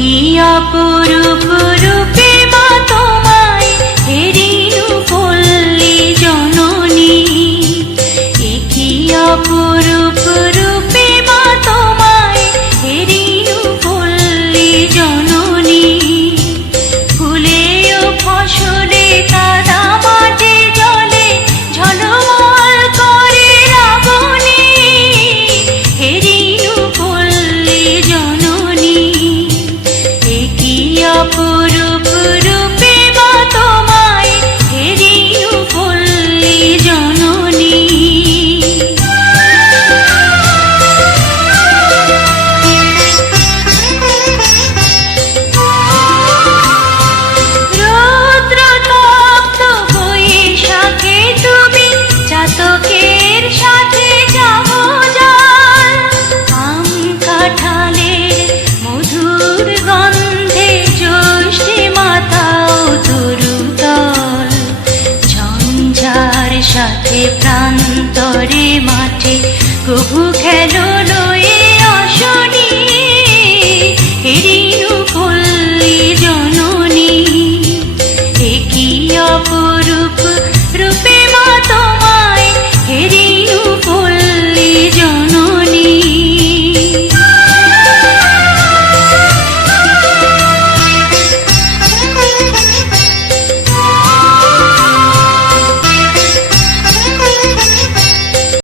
কি অপরূপ রূপে মা তোমায় হেরিনু পল্লী জননী? এ কি অপরূপ রূপে মা তোমায় হেরিনু ঝরে মাঠে। প্রভু খেলো